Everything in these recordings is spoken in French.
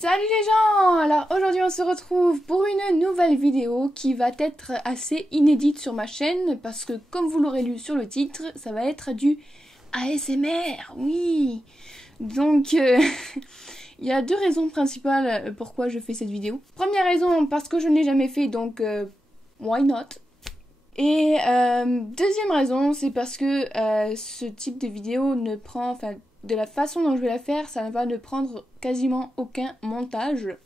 Salut les gens! Alors aujourd'hui on se retrouve pour une nouvelle vidéo qui va être assez inédite sur ma chaîne parce que comme vous l'aurez lu sur le titre, ça va être du ASMR, oui! Donc il y a deux raisons principales pourquoi je fais cette vidéo. Première raison, parce que je ne l'ai jamais fait, donc why not? Et deuxième raison, c'est parce que ce type de vidéo ne prend, enfin de la façon dont je vais la faire, ça va ne prendre quasiment aucun montage.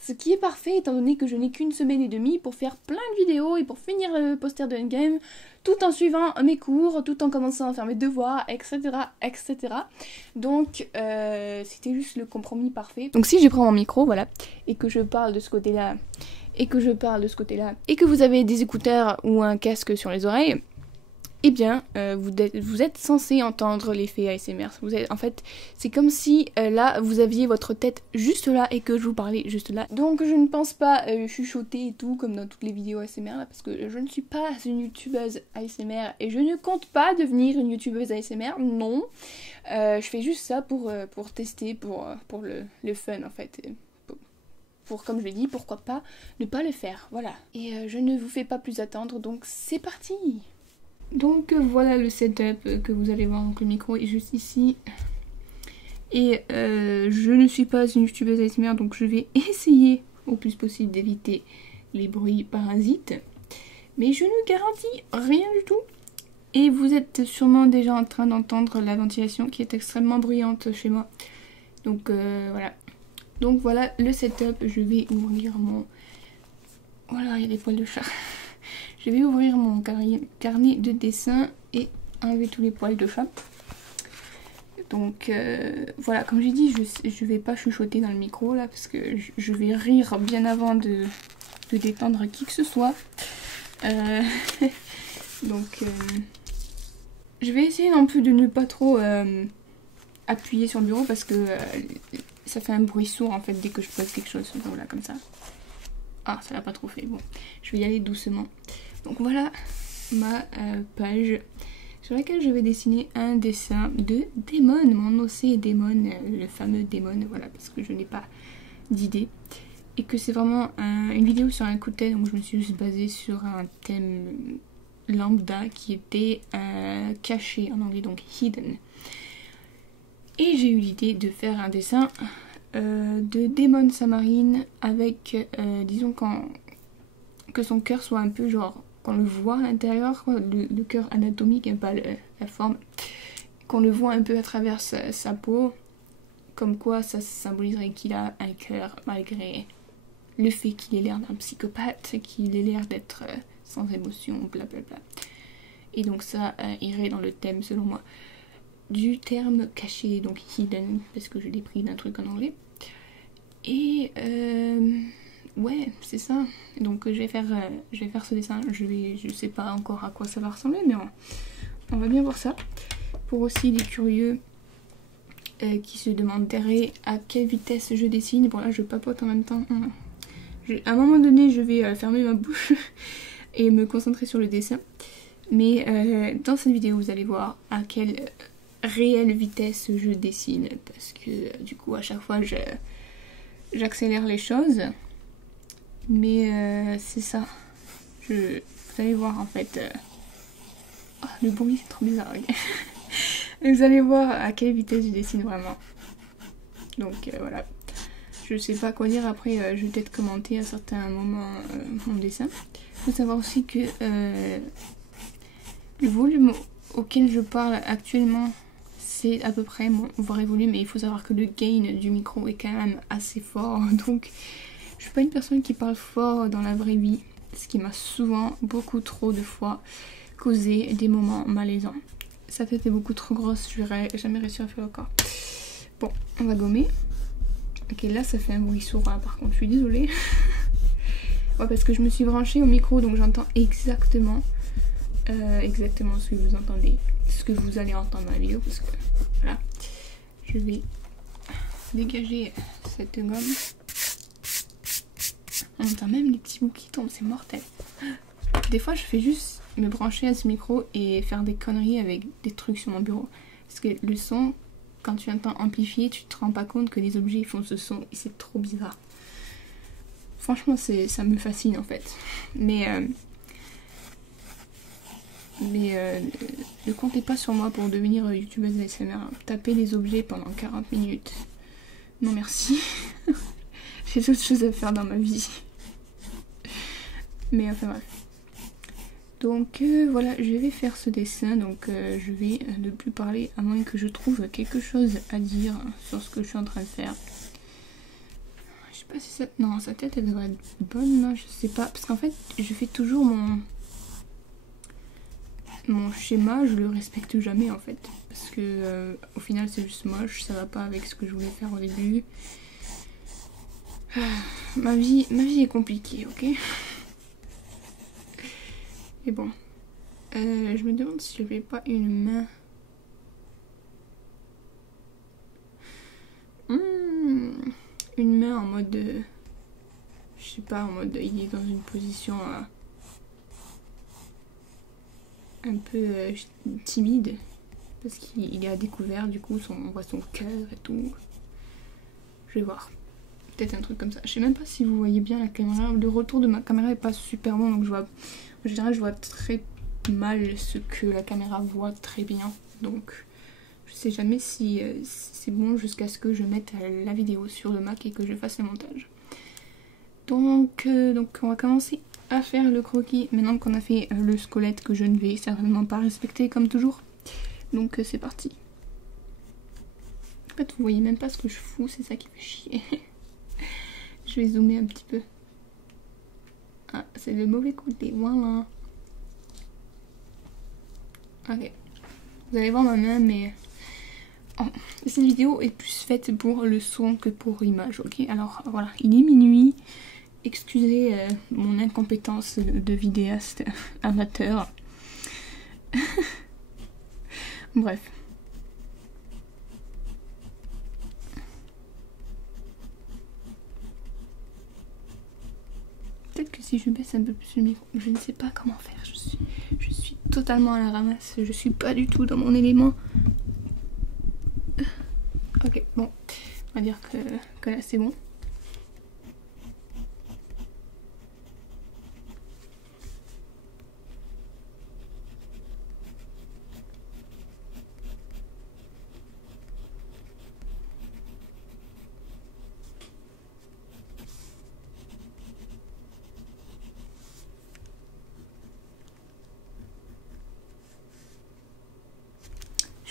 Ce qui est parfait étant donné que je n'ai qu'une semaine et demie pour faire plein de vidéos et pour finir le poster de Endgame, tout en suivant mes cours, tout en commençant à faire mes devoirs, etc. etc. Donc c'était juste le compromis parfait. Donc si je prends mon micro, voilà, et que je parle de ce côté-là, et que je parle de ce côté-là, et que vous avez des écouteurs ou un casque sur les oreilles, eh bien, vous êtes censé entendre l'effet ASMR. En fait, c'est comme si là, vous aviez votre tête juste là et que je vous parlais juste là. Donc, je ne pense pas chuchoter et tout, comme dans toutes les vidéos ASMR, là, parce que je ne suis pas une youtubeuse ASMR et je ne compte pas devenir une youtubeuse ASMR, non. Je fais juste ça pour tester, pour le fun, en fait. Pour, comme je l'ai dit, pourquoi pas ne pas le faire, voilà. Et je ne vous fais pas plus attendre, donc c'est parti! Donc voilà le setup que vous allez voir, donc le micro est juste ici. Et je ne suis pas une youtubeuse ASMR, donc je vais essayer au plus possible d'éviter les bruits parasites. Mais je ne garantis rien du tout. Et vous êtes sûrement déjà en train d'entendre la ventilation qui est extrêmement bruyante chez moi. Donc voilà. Donc voilà le setup, je vais ouvrir mon... Voilà, il y a des poils de chat. Je vais ouvrir mon carnet de dessin et enlever tous les poils de chat. Donc voilà, comme j'ai dit, je vais pas chuchoter dans le micro là parce que je vais rire bien avant de détendre qui que ce soit. Donc je vais essayer non plus de ne pas trop appuyer sur le bureau parce que ça fait un bruit sourd en fait dès que je pose quelque chose. Voilà, comme ça. Ah, ça l'a pas trop fait. Bon, je vais y aller doucement. Donc voilà ma page sur laquelle je vais dessiner un dessin de Démon, mon OC Démon, le fameux Démon, voilà, parce que je n'ai pas d'idée. Et que c'est vraiment une vidéo sur un coup de tête, donc je me suis juste basée sur un thème lambda qui était caché en anglais, donc hidden. Et j'ai eu l'idée de faire un dessin de Démon Samarine avec, disons, que son cœur soit un peu genre, qu'on le voit à l'intérieur, le cœur anatomique et pas la forme, qu'on le voit un peu à travers sa peau, comme quoi ça symboliserait qu'il a un cœur malgré le fait qu'il ait l'air d'un psychopathe, qu'il ait l'air d'être sans émotion, blablabla. Et donc ça irait dans le thème, selon moi, du terme caché, donc hidden, parce que je l'ai pris d'un truc en anglais. Et ouais, c'est ça. Donc je vais faire ce dessin. Je sais pas encore à quoi ça va ressembler, mais on va bien voir ça. Pour aussi les curieux qui se demanderaient à quelle vitesse je dessine. Bon là je papote en même temps. À un moment donné je vais fermer ma bouche et me concentrer sur le dessin. Mais dans cette vidéo vous allez voir à quelle réelle vitesse je dessine. Parce que du coup à chaque fois j'accélère les choses. Mais c'est ça. Vous allez voir en fait. Oh, le bruit c'est trop bizarre. Vous allez voir à quelle vitesse je dessine vraiment. Donc voilà. Je sais pas quoi dire après. Je vais peut-être commenter à certains moments mon dessin. Il faut savoir aussi que le volume auquel je parle actuellement, c'est à peu près mon vrai volume. Et il faut savoir que le gain du micro est quand même assez fort. Donc je suis pas une personne qui parle fort dans la vraie vie, ce qui m'a souvent, beaucoup trop de fois, causé des moments malaisants. Sa tête est beaucoup trop grosse, je n'aurais jamais réussi à faire encore. Bon, on va gommer. Ok, là ça fait un bruit sourd, hein, par contre, je suis désolée. Ouais, parce que je me suis branchée au micro, donc j'entends exactement ce que vous entendez, ce que vous allez entendre dans la vidéo, parce que voilà, je vais dégager cette gomme. On entend même les petits bouts qui tombent, c'est mortel. Des fois, je fais juste me brancher à ce micro et faire des conneries avec des trucs sur mon bureau. Parce que le son quand tu entends amplifier, tu te rends pas compte que les objets font ce son et c'est trop bizarre. Franchement, ça me fascine en fait. Mais ne comptez pas sur moi pour devenir youtubeuse ASMR. Taper les objets pendant 40 minutes. Non merci. J'ai d'autres choses à faire dans ma vie. Mais enfin bref. Donc voilà, je vais faire ce dessin. Donc je vais ne plus parler à moins que je trouve quelque chose à dire sur ce que je suis en train de faire. Je sais pas si ça... Non, sa tête elle devrait être bonne, là, je sais pas. Parce qu'en fait, je fais toujours mon schéma, je le respecte jamais en fait. Parce que au final c'est juste moche, ça va pas avec ce que je voulais faire au début. Ma vie est compliquée, ok? Et bon, je me demande si je fais pas une main. Une main en mode, je sais pas, en mode il est dans une position un peu timide parce qu'il est à découvert, du coup on voit son cœur et tout. Je vais voir. Peut-être un truc comme ça. Je sais même pas si vous voyez bien la caméra. Le retour de ma caméra est pas super bon, donc je vois, en général je vois très mal ce que la caméra voit très bien. Donc je sais jamais si c'est bon jusqu'à ce que je mette la vidéo sur le Mac et que je fasse le montage. Donc on va commencer à faire le croquis maintenant qu'on a fait le squelette que je ne vais certainement pas respecter comme toujours. Donc c'est parti. En fait vous voyez même pas ce que je fous, c'est ça qui fait chier. Je vais zoomer un petit peu. Ah, c'est le mauvais côté, voilà. Ok. Vous allez voir ma main, mais... Oh, cette vidéo est plus faite pour le son que pour l'image, ok? Alors voilà, il est minuit. Excusez mon incompétence de vidéaste amateur. Bref. Peut-être que si je baisse un peu plus le micro, je ne sais pas comment faire. Je suis totalement à la ramasse. Je suis pas du tout dans mon élément. Ok, bon. On va dire que là c'est bon.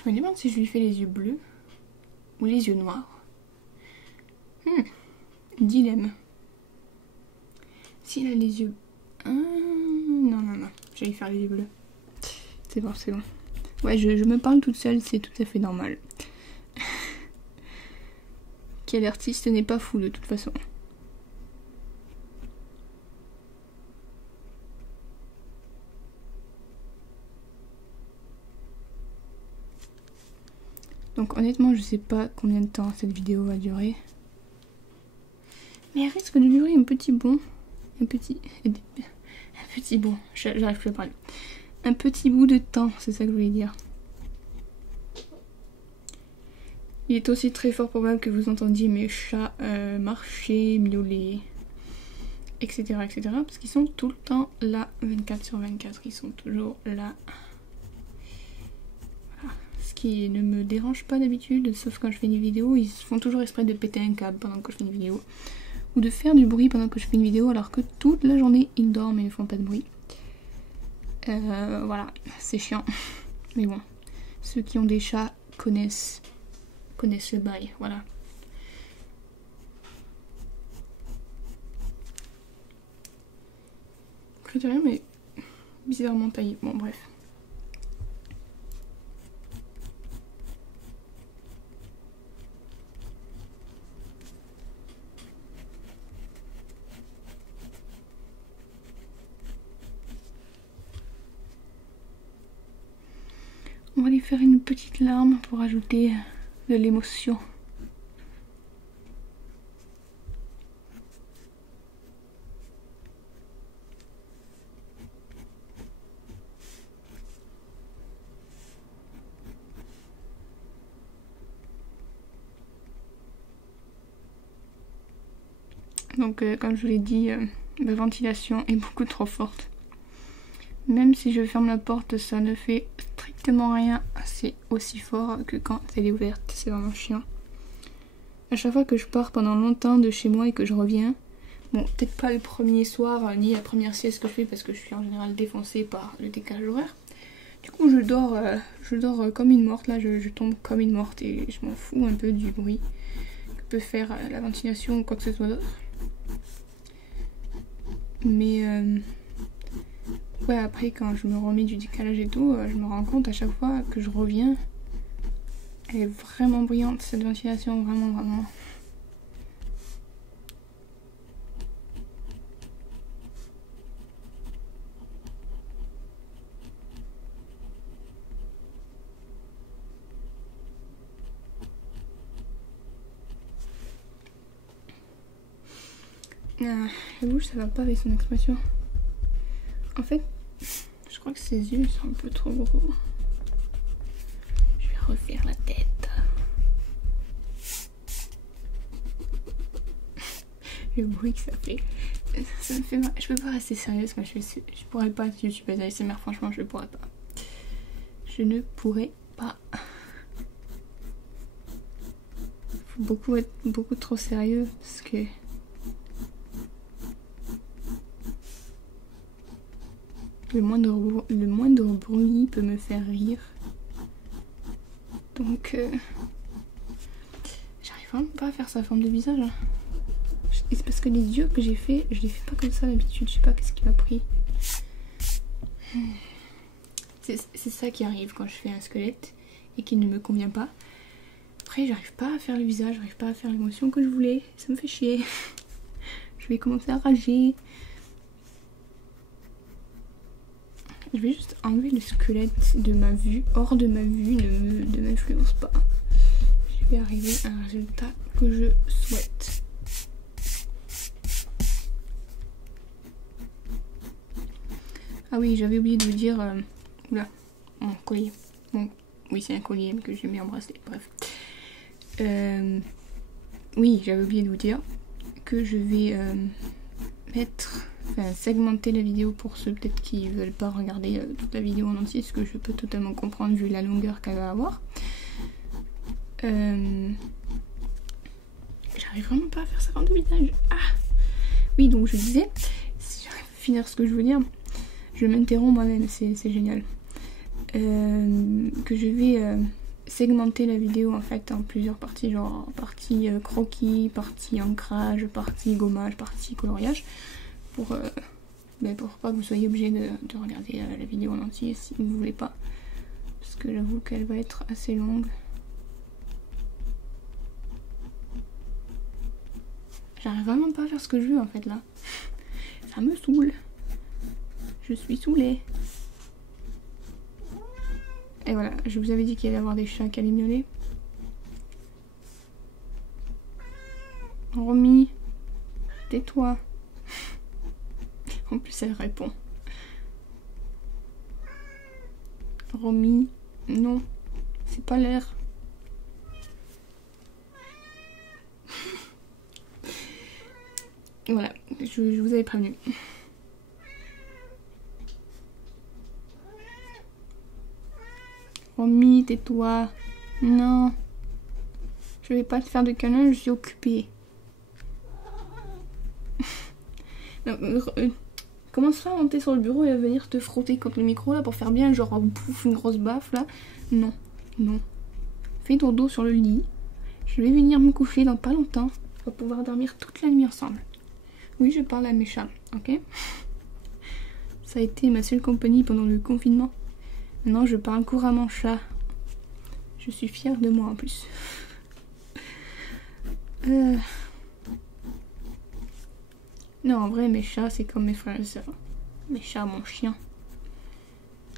Je me demande si je lui fais les yeux bleus ou les yeux noirs. Dilemme. S'il a les yeux... non, je vais lui faire les yeux bleus. C'est bon, c'est bon. Ouais, je me parle toute seule, c'est tout à fait normal. Quel artiste n'est pas fou de toute façon. Donc honnêtement, je sais pas combien de temps cette vidéo va durer. Mais elle risque de durer un petit bon. Un petit bon. J'arrive plus à parler. Un petit bout de temps, c'est ça que je voulais dire. Il est aussi très fort probable que vous entendiez mes chats marcher, miauler, etc. Parce qu'ils sont tout le temps là, 24/24. Ils sont toujours là. Voilà. Ce qui ne me dérange pas d'habitude, sauf quand je fais une vidéo, ils font toujours exprès de péter un câble pendant que je fais une vidéo. Ou de faire du bruit pendant que je fais une vidéo, alors que toute la journée, ils dorment et ne font pas de bruit. Voilà, c'est chiant. Mais bon, ceux qui ont des chats connaissent le bail, voilà. Critérium est bizarrement taillé. Bon, bref. On va lui faire une petite larme pour ajouter de l'émotion. Donc comme je vous l'ai dit, la ventilation est beaucoup trop forte. Même si je ferme la porte, ça ne fait strictement rien. C'est aussi fort que quand elle est ouverte. C'est vraiment chiant. À chaque fois que je pars pendant longtemps de chez moi et que je reviens, bon, peut-être pas le premier soir ni la première sieste que je fais parce que je suis en général défoncée par le décalage horaire. Du coup, je dors comme une morte. Là, je tombe comme une morte et je m'en fous un peu du bruit que peut faire la ventilation ou quoi que ce soit d'autre. Mais ouais, après quand je me remets du décalage et tout, je me rends compte à chaque fois que je reviens, elle est vraiment bruyante cette ventilation, vraiment. La bouche ça va pas avec son expression. En fait, je crois que ses yeux sont un peu trop gros. Je vais refaire la tête. Le bruit que ça fait. Ça me fait mal. Je peux pas rester sérieuse quand je pourrais pas être youtubeuse ASMR, franchement je pourrais pas. Je ne pourrais pas. Faut être beaucoup trop sérieux parce que le moindre bruit peut me faire rire. Donc j'arrive vraiment pas à faire sa forme de visage. Hein. C'est parce que les yeux que j'ai fait, je les fais pas comme ça d'habitude. Je sais pas qu'est-ce qui m'a pris. C'est ça qui arrive quand je fais un squelette et qui ne me convient pas. Après, j'arrive pas à faire le visage, j'arrive pas à faire l'émotion que je voulais. Ça me fait chier. Je vais commencer à rager. Je vais juste enlever le squelette de ma vue, hors de ma vue, ne m'influence pas. Je vais arriver à un résultat que je souhaite. Ah oui, j'avais oublié de vous dire... oula, mon collier. Bon, oui, c'est un collier que j'ai mis en bracelet, bref. Oui, j'avais oublié de vous dire que je vais segmenter la vidéo pour ceux peut-être qui veulent pas regarder toute la vidéo en entier, ce que je peux totalement comprendre vu la longueur qu'elle va avoir. J'arrive vraiment pas à faire sa forme de visage. Ah oui, donc je disais, si j'arrive à finir ce que je veux dire, je m'interromps moi-même, c'est génial. Que je vais segmenter la vidéo en fait en plusieurs parties, genre partie croquis, partie ancrage, partie gommage, partie coloriage, pour pas que vous soyez obligé de regarder la vidéo en entier si vous voulez pas, parce que j'avoue qu'elle va être assez longue. J'arrive vraiment pas à faire ce que je veux en fait là. Ça me saoule. Je suis saoulée. Et voilà, je vous avais dit qu'il allait y avoir des chats qui allaient miauler. Romy, tais-toi. En plus, elle répond. Romy, non, c'est pas l'heure. Voilà, je vous avais prévenu. Romy, tais-toi. Non. Je vais pas te faire de câlin, je suis occupée. Commence pas à monter sur le bureau et à venir te frotter contre le micro là pour faire bien genre pouf une grosse baffe là. Non, non. Fais ton dos sur le lit. Je vais venir me coucher dans pas longtemps. On va pouvoir dormir toute la nuit ensemble. Oui, je parle à mes chats, ok? Ça a été ma seule compagnie pendant le confinement. Maintenant, je parle couramment chat. Je suis fière de moi en plus. Non, en vrai, mes chats, c'est comme mes frères et sœurs. Mes chats, mon chien.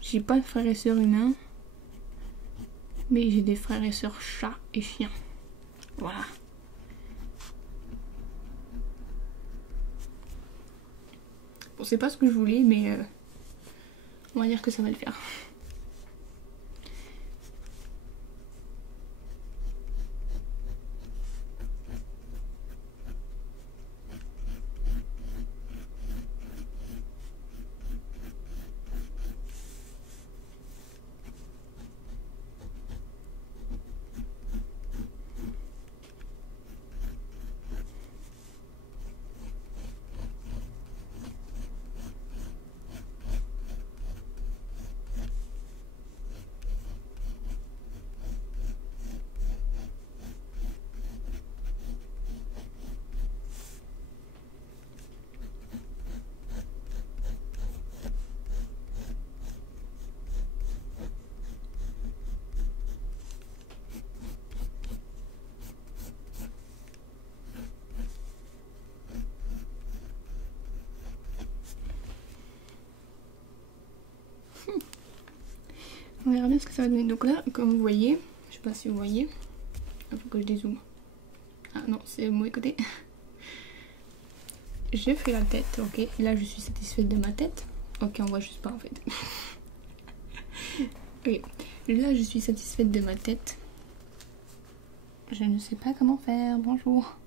J'ai pas de frères et sœurs humains. Mais j'ai des frères et sœurs chats et chiens. Voilà. Bon, c'est pas ce que je voulais, mais on va dire que ça va le faire. On verra bien ce que ça va donner. Donc là, comme vous voyez, je sais pas si vous voyez, il faut que je dézoome. Ah non, c'est le mauvais côté. J'ai fait la tête, ok. Et là, je suis satisfaite de ma tête. Ok, on voit juste pas en fait. Ok, là, je suis satisfaite de ma tête. Je ne sais pas comment faire, bonjour.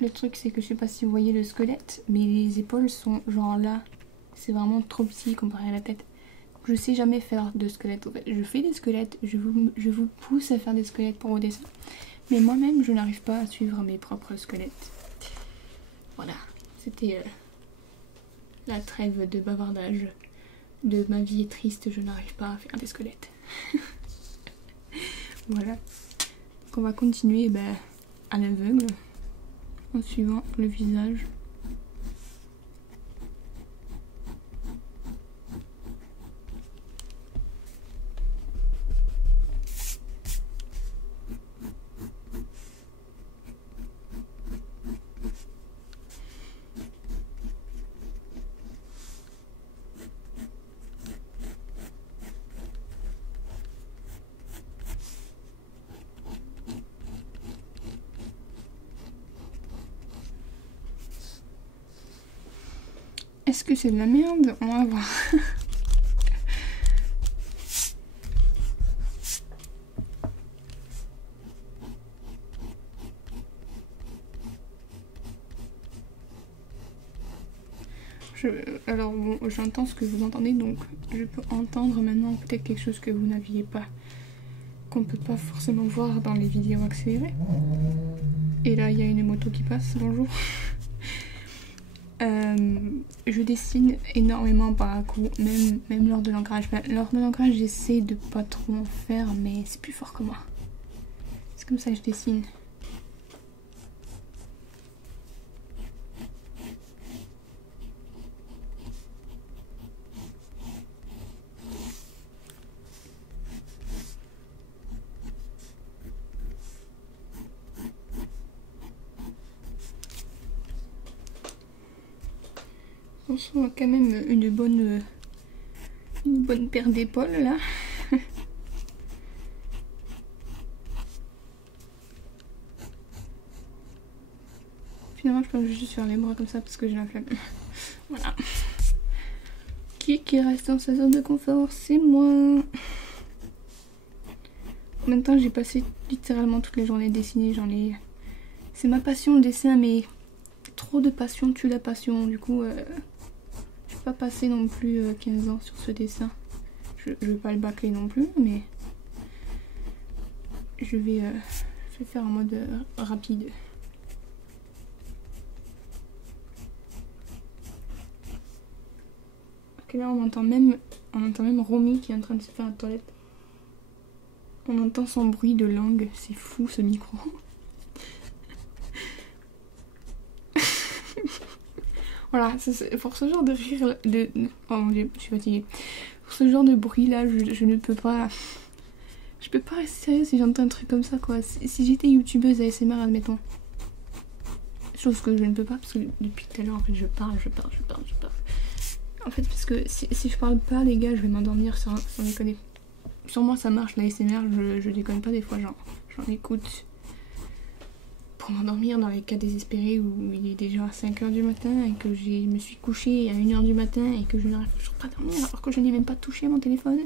Le truc, c'est que je sais pas si vous voyez le squelette, mais les épaules sont genre là. C'est vraiment trop petit comparé à la tête. Je sais jamais faire de squelette en fait. Je fais des squelettes, je vous pousse à faire des squelettes pour vos dessins. Mais moi-même, je n'arrive pas à suivre mes propres squelettes. Voilà, c'était la trêve de bavardage de ma vie est triste, je n'arrive pas à faire des squelettes. Voilà. Donc on va continuer à l'aveugle en suivant le visage. Est-ce que c'est de la merde? On va voir. Alors bon, j'entends ce que vous entendez, donc je peux entendre maintenant peut-être quelque chose que vous n'aviez pas, qu'on peut pas forcément voir dans les vidéos accélérées. Et là, il y a une moto qui passe, bonjour. Je dessine énormément par à coup, même lors de l'ancrage. Lors de l'ancrage, j'essaie de pas trop en faire, mais c'est plus fort que moi. C'est comme ça que je dessine. On sent quand même une bonne paire d'épaules là. Finalement je peux juste faire les bras comme ça parce que j'ai la flemme. Voilà. Qui reste dans sa zone de confort, c'est moi. En même temps j'ai passé littéralement toutes les journées dessinées, c'est ma passion le dessin, mais trop de passion tue la passion, du coup je vais pas passer non plus 15 ans sur ce dessin. Je vais pas le bâcler non plus, mais je vais faire en mode rapide. Ok, là on entend même Romy qui est en train de se faire la toilette. On entend son bruit de langue, c'est fou ce micro. Voilà, pour ce genre de rire oh mon dieu, je suis fatiguée. Pour ce genre de bruit là, je ne peux pas. Je peux pas rester sérieuse si j'entends un truc comme ça quoi. Si j'étais youtubeuse ASMR, admettons. Chose que je ne peux pas parce que depuis tout à l'heure en fait je parle. En fait parce que si je parle pas les gars, je vais m'endormir sans déconner. Sur moi ça marche l'ASMR, je déconne pas des fois, genre j'en écoute pour m'endormir dans les cas désespérés où il est déjà 5 h du matin et que je me suis couchée à 1 h du matin et que je n'arrive toujours pas à dormir alors que je n'ai même pas touché mon téléphone.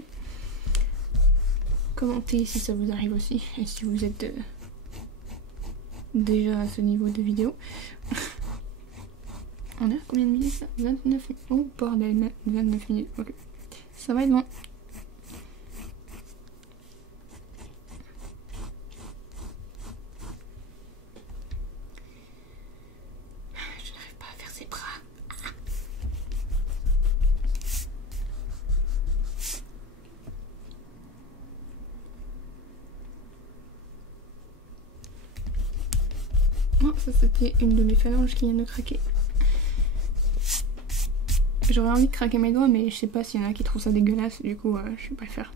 Commentez si ça vous arrive aussi et si vous êtes déjà à ce niveau de vidéo. On est à combien de minutes là? 29 minutes. Oh bordel, 29 minutes, ok. Ça va être bon. Oh, ça c'était une de mes phalanges qui vient de craquer. J'aurais envie de craquer mes doigts, mais je sais pas s'il y en a qui trouvent ça dégueulasse, du coup je vais pas le faire.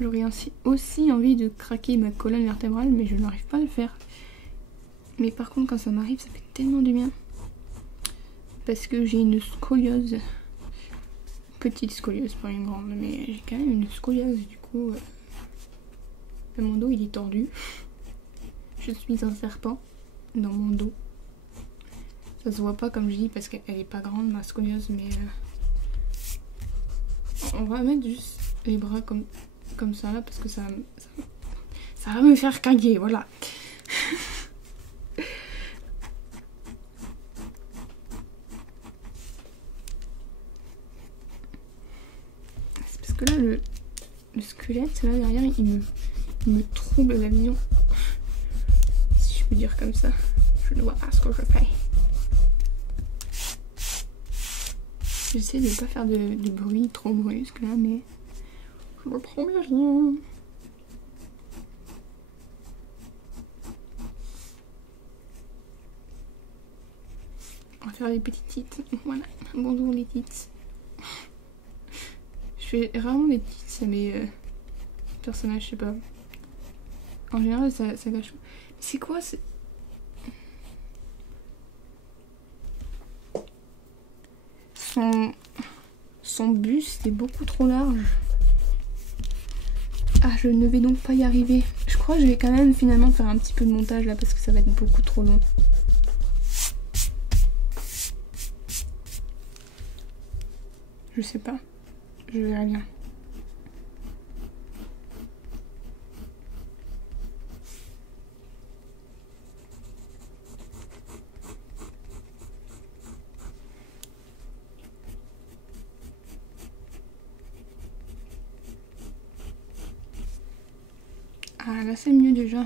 J'aurais aussi envie de craquer ma colonne vertébrale, mais je n'arrive pas à le faire. Mais par contre, quand ça m'arrive, ça fait tellement du bien. Parce que j'ai une scoliose. petite scoliose, pas une grande, mais j'ai quand même une scoliose, du coup mon dos il est tordu. Je suis un serpent dans mon dos. Ça se voit pas comme je dis parce qu'elle est pas grande ma scoliose, mais on va mettre juste les bras comme ça là parce que ça va me faire caguer, voilà. C'est parce que là le squelette là derrière il me trouble la vision. Si je peux dire comme ça. Je ne vois pas ce que je fais. J'essaie de ne pas faire de bruit trop brusque là, mais je me promets rien. On va faire les petites tites. Voilà, bonjour les tites. Je fais rarement des tites à mes personnages, je sais pas. En général, ça gâche. Mais c'est quoi son buste est beaucoup trop large. Ah, je ne vais donc pas y arriver. Je crois que je vais quand même finalement faire un petit peu de montage là parce que ça va être beaucoup trop long. Je sais pas. Je verrai bien. Ah là c'est mieux déjà.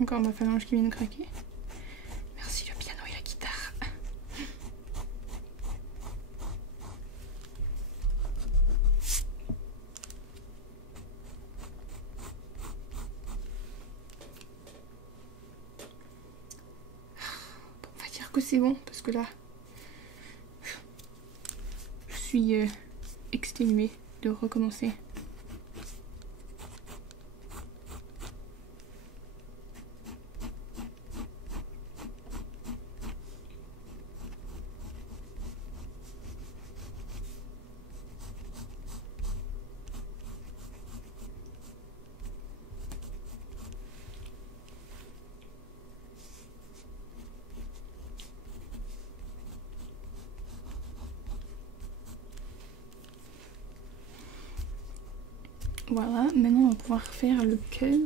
Encore ma phalange qui vient de craquer. Merci le piano et la guitare. Bon, on va dire que c'est bon parce que là je suis exténuée de recommencer. Voilà, maintenant on va pouvoir faire le cœur.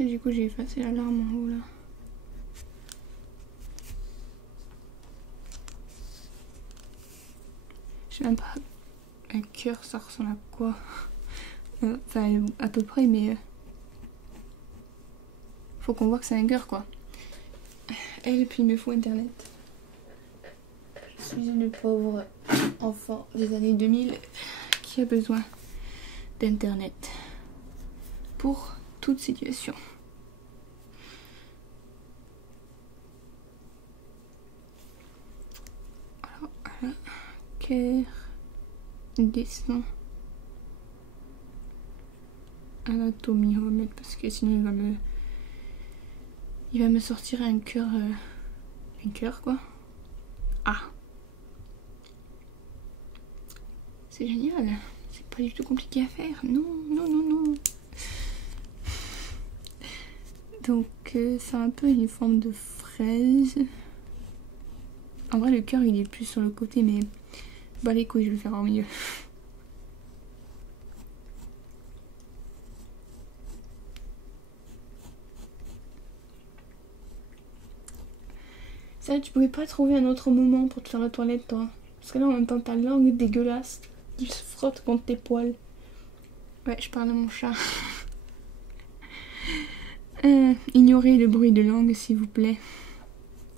Et du coup j'ai effacé la larme en haut là. Je sais même pas, un cœur ça ressemble à quoi? Enfin à peu près, mais faut qu'on voit que c'est un cœur quoi. Et puis il me faut internet. Je suis une pauvre enfant des années 2000 qui a besoin d'internet pour toute situation. Alors voilà, cœur, dessin, anatomie, on va mettre parce que sinon il va me sortir un cœur quoi. Ah, c'est génial, c'est pas du tout compliqué à faire, non, non, non, non. Donc c'est un peu une forme de fraise. En vrai le cœur il est plus sur le côté, mais bah les couilles je vais le faire au milieu. Ça, tu pouvais pas trouver un autre moment pour te faire la toilette toi? Parce que là on entend ta langue dégueulasse qui se frotte contre tes poils. Ouais, je parle à mon chat. Ignorez le bruit de langue s'il vous plaît.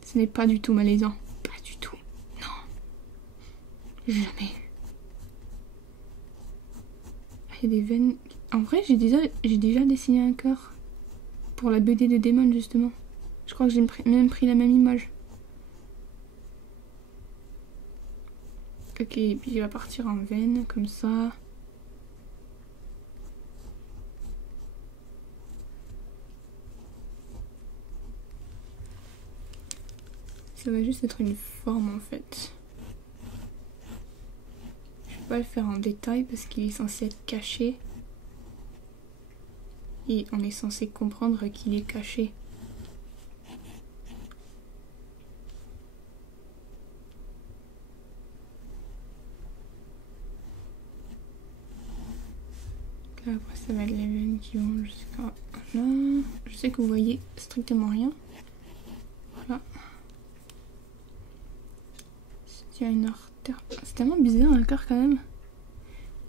Ce n'est pas du tout malaisant. Pas du tout. Non. Jamais. Il y a des veines. En vrai, j'ai déjà dessiné un cœur. Pour la BD de Damon justement. Je crois que j'ai même pris la même image. Ok, et puis il va partir en veine comme ça. Ça va juste être une forme en fait. Je vais pas le faire en détail parce qu'il est censé être caché. Et on est censé comprendre qu'il est caché. Après ça va être les veines qui vont jusqu'à là. Je sais que vous voyez strictement rien. Voilà. Il y a une artère. C'est tellement bizarre un cœur quand même.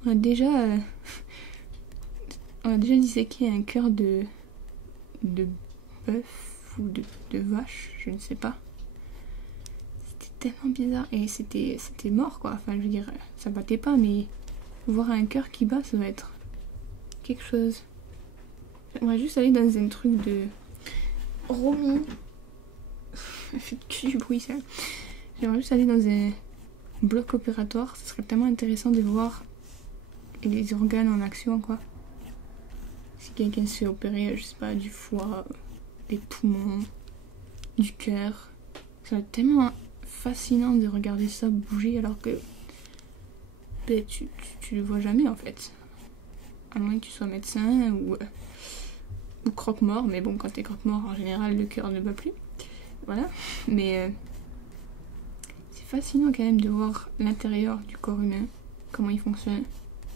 On a déjà disséqué un cœur de bœuf ou de vache, je ne sais pas. C'était tellement bizarre et c'était mort quoi. Enfin je veux dire, ça battait pas, mais voir un cœur qui bat, ça va être quelque chose. J'aimerais juste aller dans un truc de Romy. Elle fait que du bruit ça. J'aimerais juste aller dans un bloc opératoire. Ce serait tellement intéressant de voir les organes en action quoi. Si quelqu'un se fait opérer, je sais pas, du foie, des poumons, du cœur. Ça va être tellement fascinant de regarder ça bouger alors que ben, tu le vois jamais en fait. À moins que tu sois médecin ou croque-mort, mais bon, quand t'es croque-mort, en général, le cœur ne bat plus. Voilà, mais c'est fascinant quand même de voir l'intérieur du corps humain, comment il fonctionne.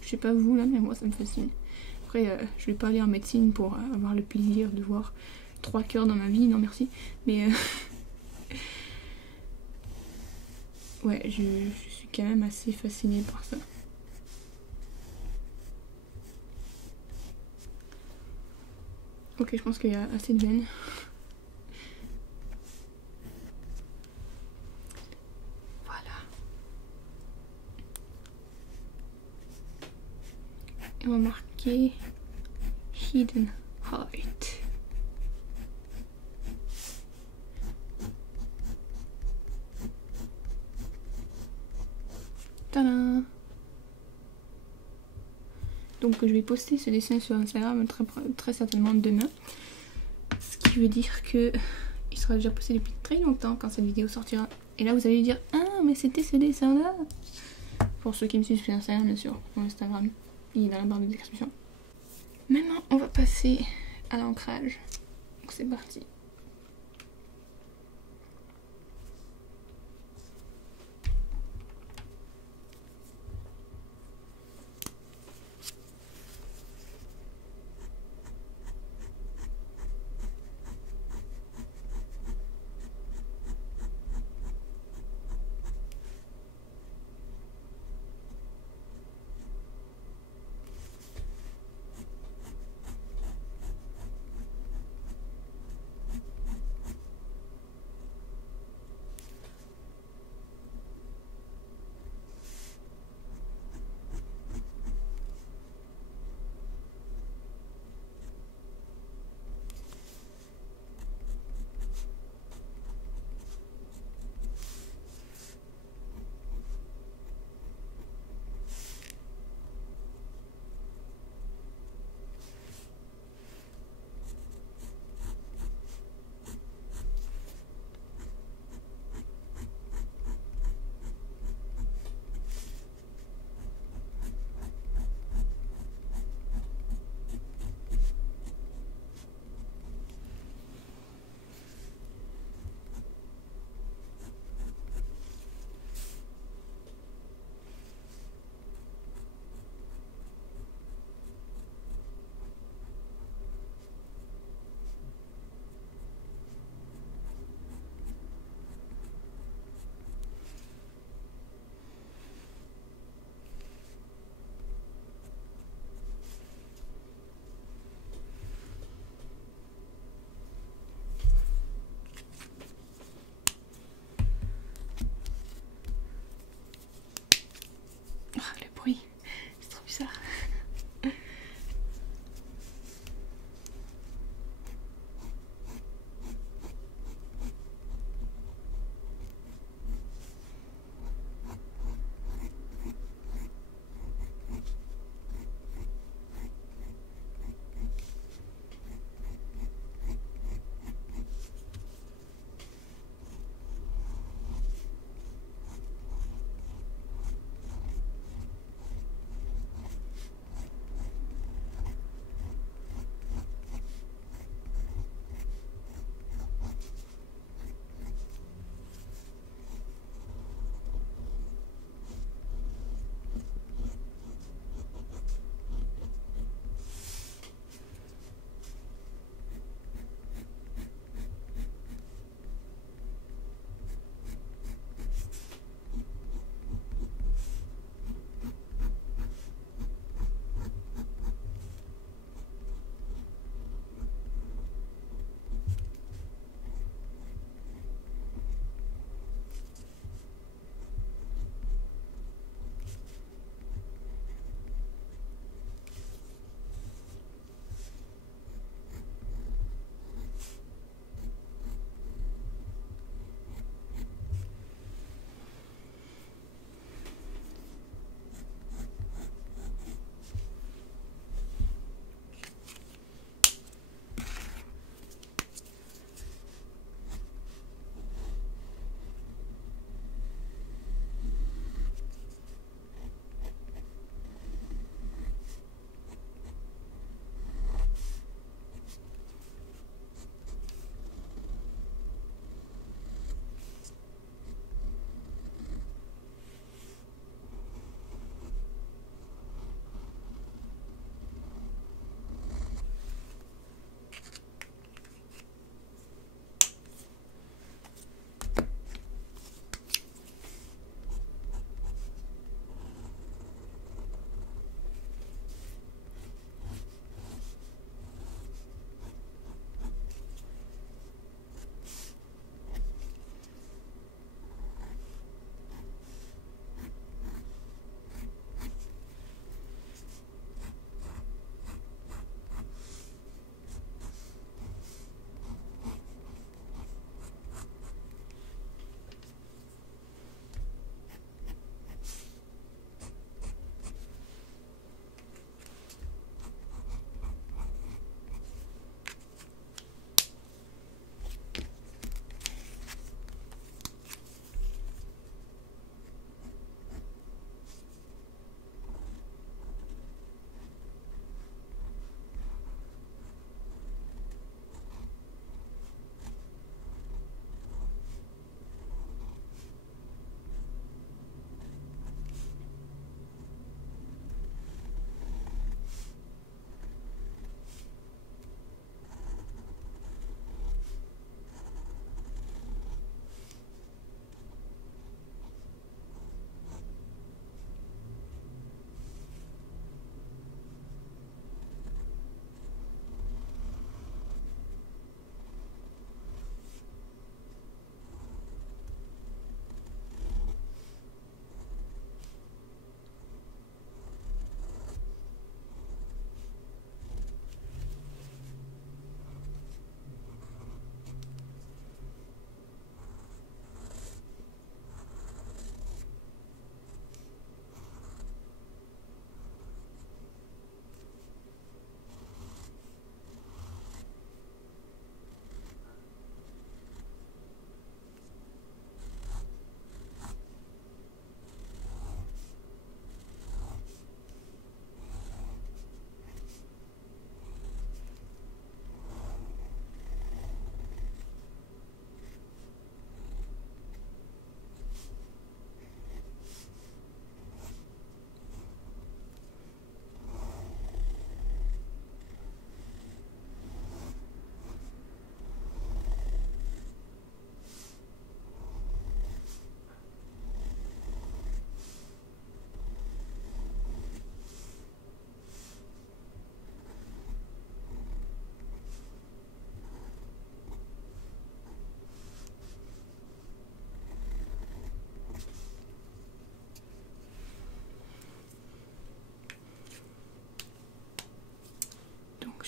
Je sais pas vous là, mais moi ça me fascine. Après, je vais pas aller en médecine pour avoir le plaisir de voir 3 cœurs dans ma vie, non merci. Mais ouais, je suis quand même assez fascinée par ça. Ok, je pense qu'il y a assez de veines. Voilà. Et on va marquer Hidden Heart. Tadam! Donc je vais poster ce dessin sur Instagram très certainement demain. Ce qui veut dire que il sera déjà posté depuis très longtemps quand cette vidéo sortira. Et là vous allez dire ah mais c'était ce dessin là. Pour ceux qui me suivent sur Instagram bien sûr, mon Instagram, il est dans la barre de description. Maintenant on va passer à l'ancrage. Donc c'est parti.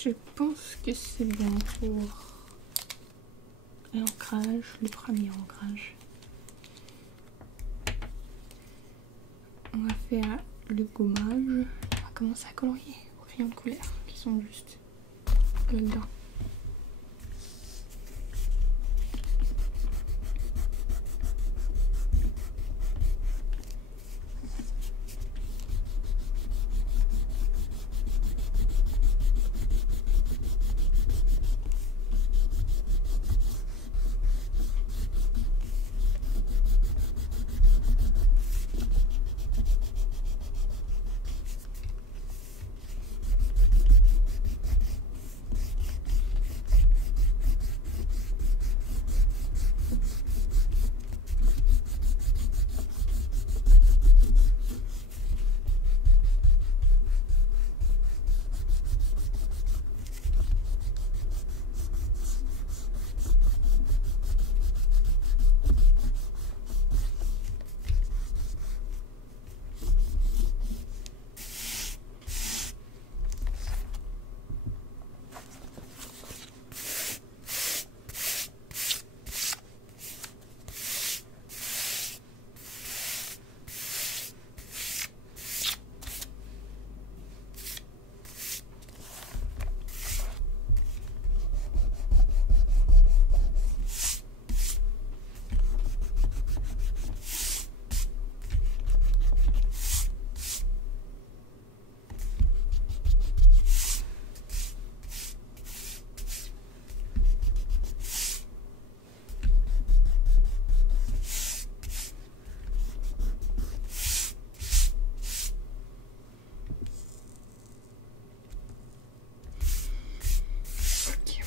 je pense que c'est bon pour l'ancrage, le premier ancrage. On va faire le gommage. On va commencer à colorier aux crayons de couleur qui sont juste là-dedans.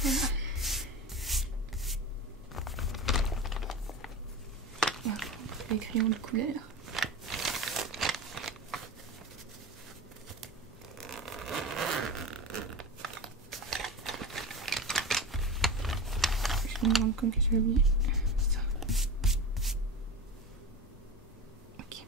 Voilà. On va prendre les crayons de couleur. Je me demande comme que j'ai oublié. Ça. Ok.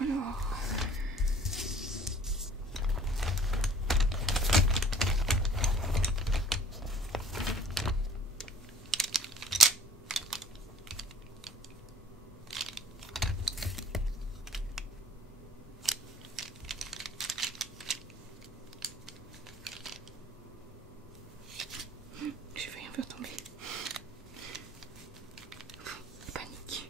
Alors. J'ai failli un peu tomber. Panique.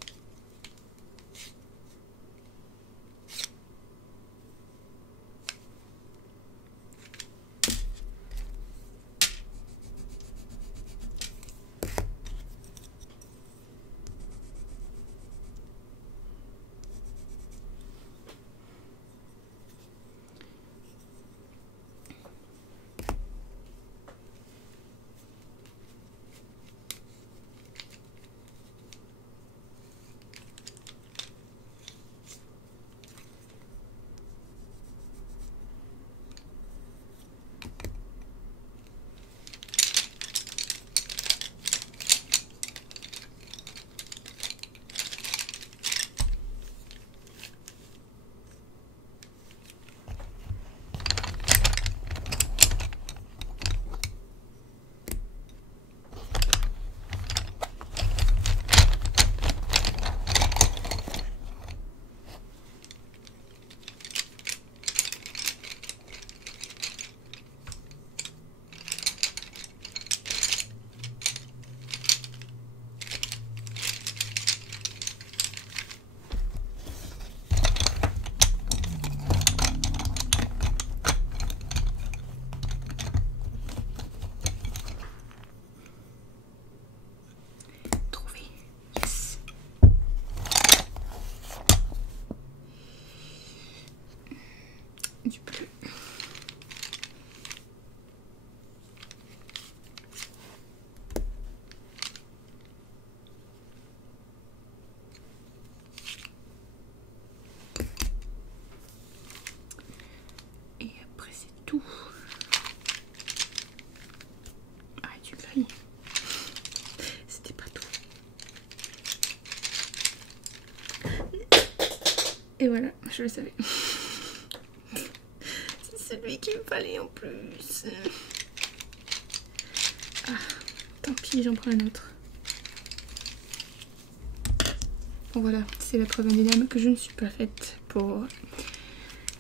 Du bleu. Et après c'est tout. Ah, du gris. C'était pas tout. Et voilà, je le savais. C'est celui qu'il me fallait en plus. Ah, tant pis, j'en prends un autre. Bon voilà, c'est la preuve indéniable que je ne suis pas faite pour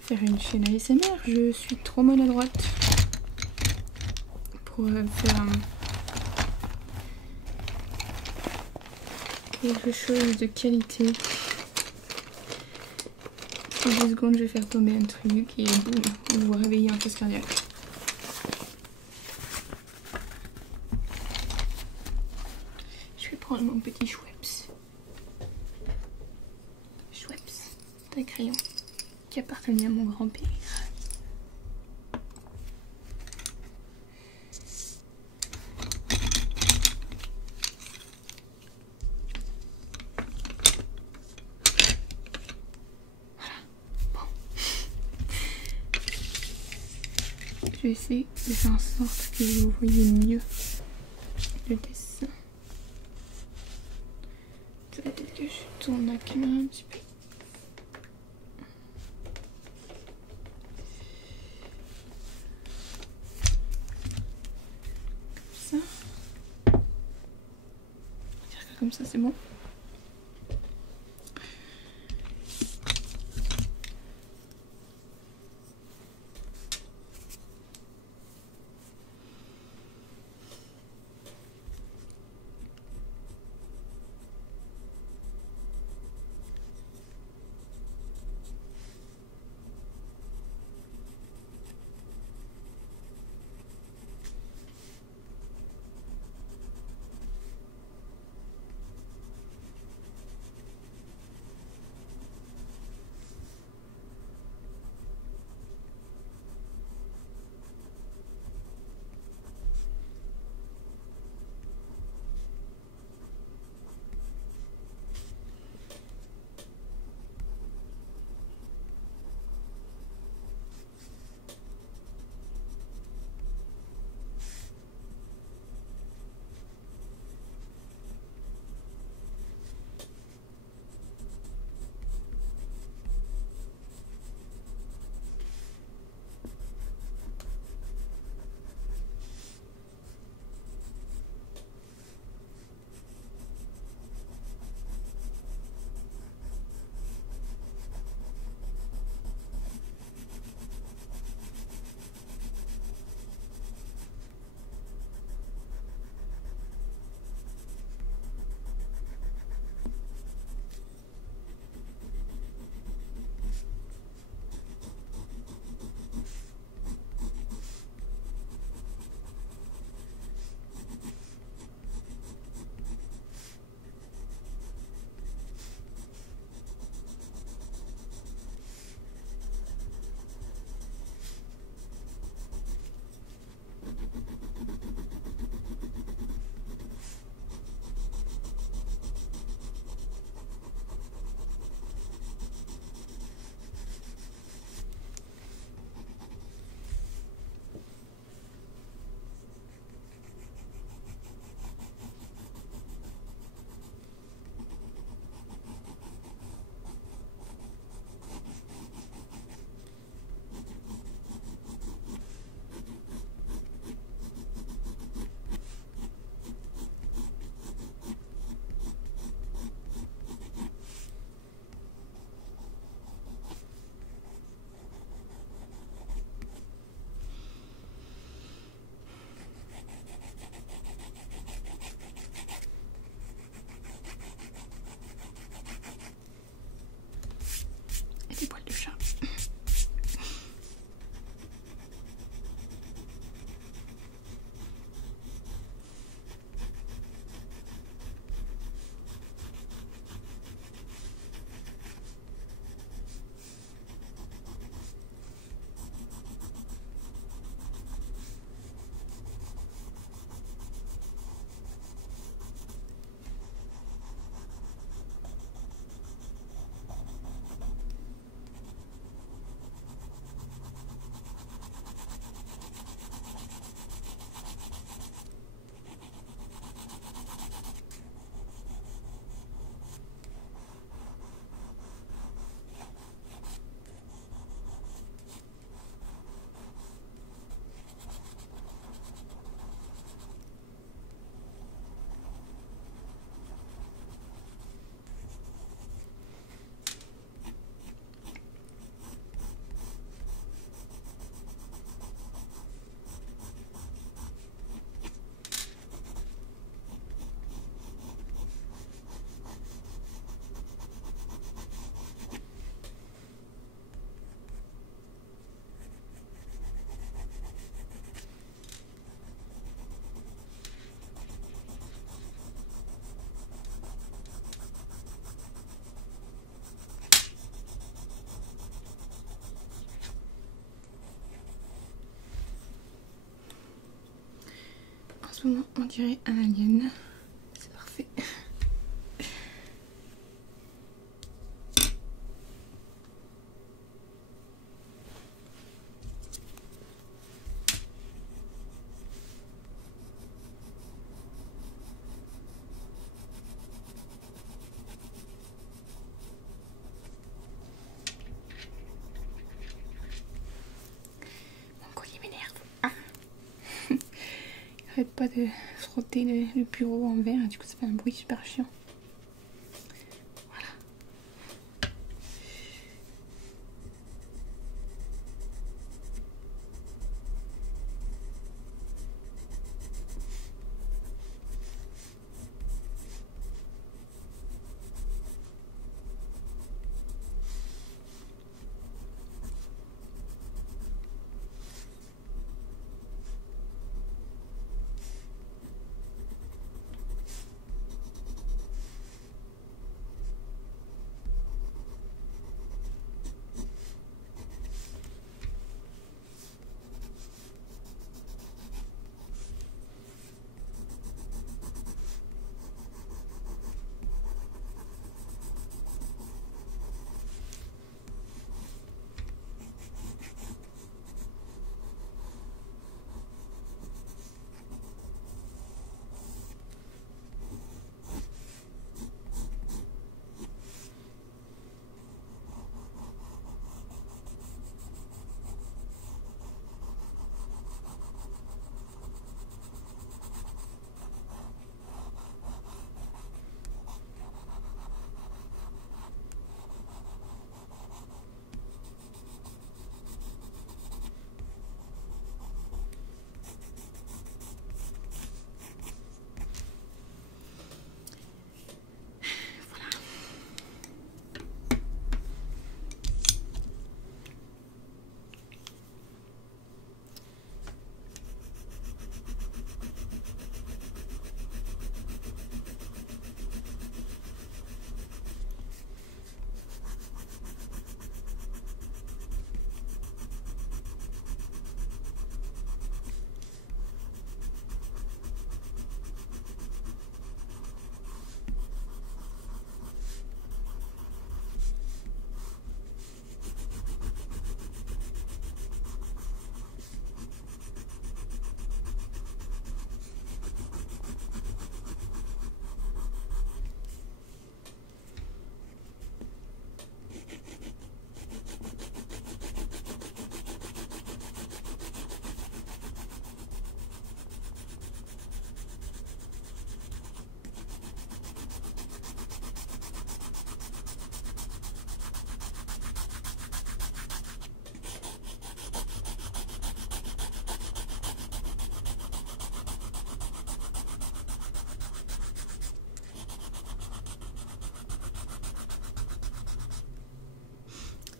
faire une chaîne ASMR. Je suis trop maladroite pour faire quelque chose de qualité. En 2 secondes, je vais faire tomber un truc et boum, vous vous réveillez en crise cardiaque. Je vais prendre mon petit Schweppes. Schweppes, un crayon qui appartenait à mon grand-père. Je vais essayer de faire en sorte que vous voyez mieux le dessin. Peut-être que je tourne la caméra un petit peu. Comme ça. On va dire que comme ça c'est bon. ce moment, on dirait un alien. C'est parfait. Arrête pas de frotter le bureau en verre, du coup ça fait un bruit super chiant. Voilà.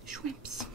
Schwipps.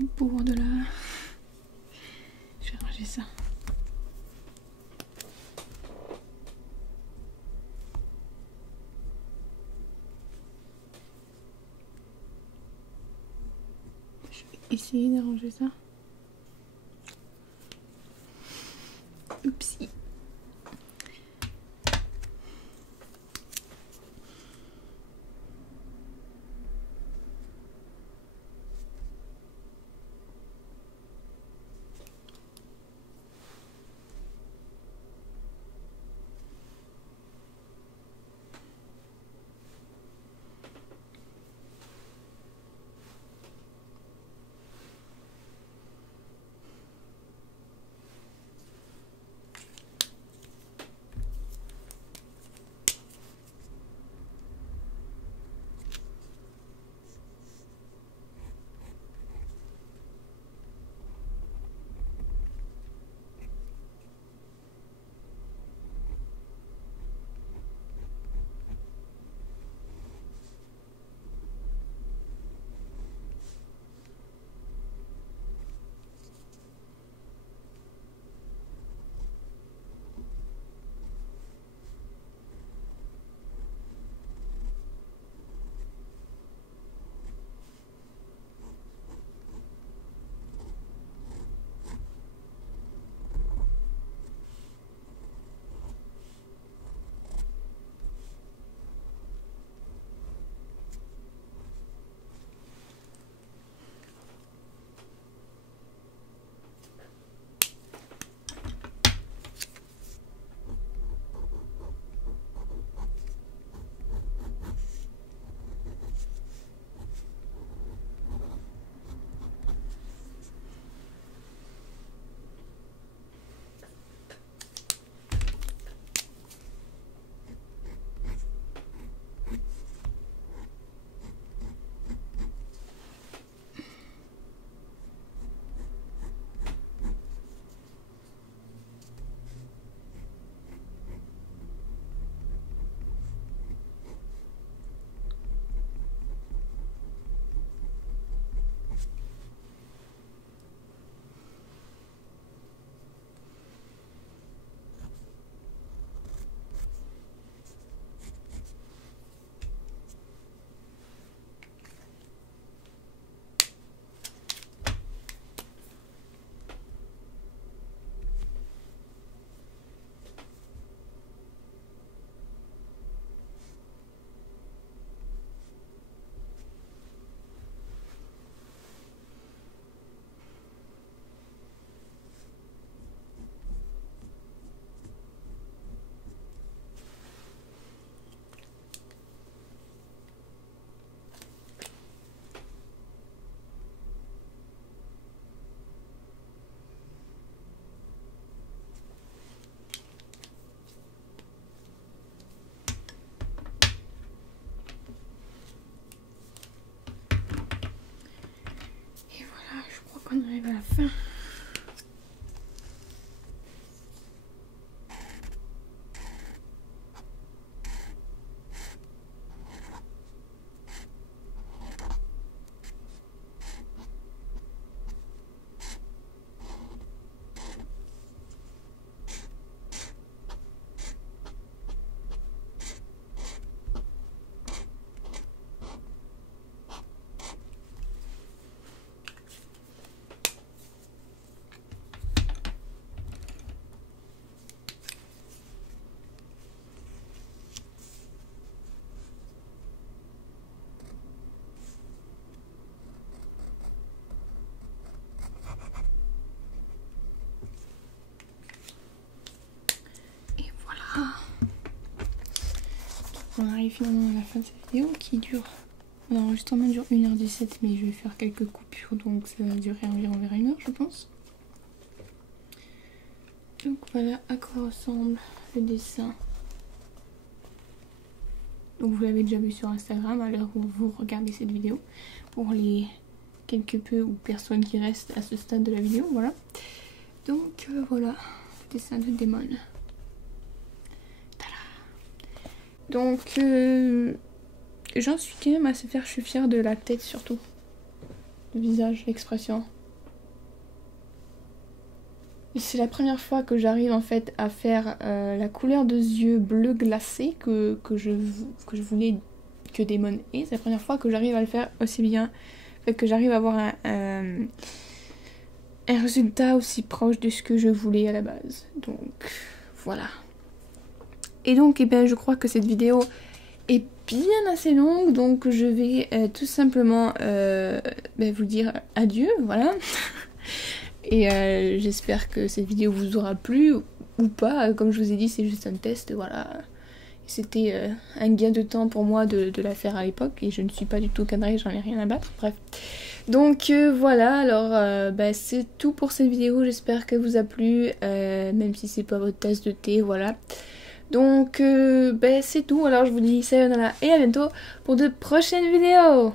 du bourde là. Je vais ranger ça. Je vais essayer d'arranger ça. Oupsie. On arrive à la fin. On arrive finalement à la fin de cette vidéo qui dure... L'enregistrement dure 1h17 mais je vais faire quelques coupures donc ça va durer environ vers 1 heure je pense. Donc voilà à quoi ressemble le dessin. Donc vous l'avez déjà vu sur Instagram à l'heure où vous regardez cette vidéo. Pour les quelque peu ou personnes qui restent à ce stade de la vidéo, voilà. Donc voilà, le dessin de Démon. Donc j'en suis quand même assez fière de la tête surtout. le visage, l'expression. C'est la première fois que j'arrive en fait à faire la couleur de yeux bleu glacé que je voulais que Damon ait. C'est la première fois que j'arrive à le faire aussi bien. Fait que j'arrive à avoir un résultat aussi proche de ce que je voulais à la base. Donc voilà. Et donc je crois que cette vidéo est bien assez longue. Donc je vais tout simplement vous dire adieu. Voilà. Et j'espère que cette vidéo vous aura plu ou pas. Comme je vous ai dit, c'est juste un test, voilà. C'était un gain de temps pour moi de la faire à l'époque et je ne suis pas du tout cadrée, j'en ai rien à battre, bref. Donc voilà, alors c'est tout pour cette vidéo, j'espère qu'elle vous a plu, même si c'est pas votre tasse de thé, voilà. Donc c'est tout, alors je vous dis sayonara et à bientôt pour de prochaines vidéos.